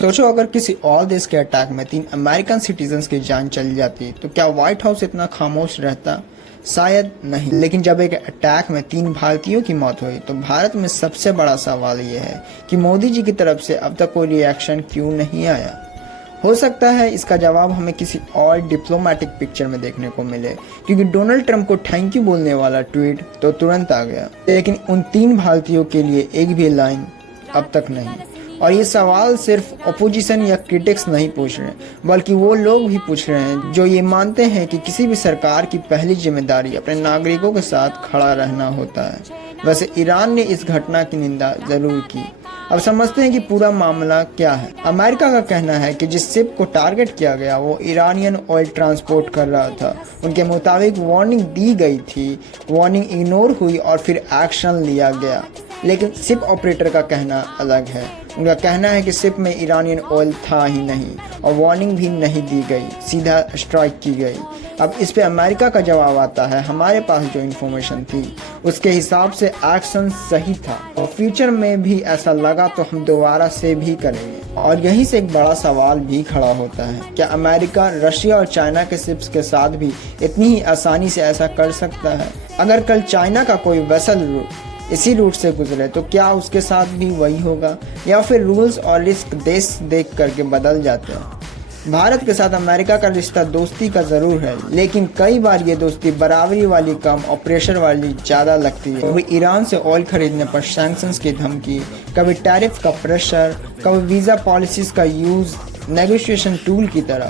सोचो अगर किसी और देश के अटैक में 3 अमेरिकन सिटीजन्स की जान चली जाती तो क्या व्हाइट हाउस इतना खामोश रहता? शायद नहीं। लेकिन जब एक अटैक में 3 भारतीयों की मौत हुई तो भारत में सबसे बड़ा सवाल यह है कि मोदी जी की तरफ से अब तक कोई रिएक्शन क्यों नहीं आया। हो सकता है इसका जवाब हमें किसी और डिप्लोमेटिक पिक्चर में देखने को मिले, क्योंकि डोनाल्ड ट्रंप को थैंक यू बोलने वाला ट्वीट तो तुरंत आ गया, लेकिन उन 3 भारतीयों के लिए एक भी लाइन अब तक नहीं। और ये सवाल सिर्फ अपोजिशन या क्रिटिक्स नहीं पूछ रहे, बल्कि वो लोग भी पूछ रहे हैं जो ये मानते हैं कि किसी भी सरकार की पहली जिम्मेदारी अपने नागरिकों के साथ खड़ा रहना होता है। वैसे ईरान ने इस घटना की निंदा जरूर की। अब समझते हैं कि पूरा मामला क्या है। अमेरिका का कहना है कि जिस शिप को टारगेट किया गया वो ईरानियन ऑयल ट्रांसपोर्ट कर रहा था। उनके मुताबिक वार्निंग दी गई थी, वार्निंग इग्नोर हुई और फिर एक्शन लिया गया। लेकिन शिप ऑपरेटर का कहना अलग है। उनका कहना है कि शिप में ईरानियन ऑयल था ही नहीं और वार्निंग भी नहीं दी गई, सीधा स्ट्राइक की गई। अब इस पे अमेरिका का जवाब आता है, हमारे पास जो इन्फॉर्मेशन थी उसके हिसाब से एक्शन सही था और फ्यूचर में भी ऐसा लगा तो हम दोबारा से भी करेंगे। और यहीं से एक बड़ा सवाल भी खड़ा होता है, क्या अमेरिका रशिया और चाइना के शिप्स के साथ भी इतनी ही आसानी से ऐसा कर सकता है? अगर कल चाइना का कोई वेसल इसी रूट से गुजरे तो क्या उसके साथ भी वही होगा, या फिर रूल्स और रिस्क देश देख करके बदल जाते हैं? भारत के साथ अमेरिका का रिश्ता दोस्ती का जरूर है, लेकिन कई बार ये दोस्ती बराबरी वाली कम और प्रेशर वाली ज़्यादा लगती है। कभी ईरान से ऑयल खरीदने पर सैंक्शंस की धमकी, कभी टैरिफ का प्रेशर, कभी वीज़ा पॉलिसीज़ का यूज़ नेगोशिएशन टूल की तरह।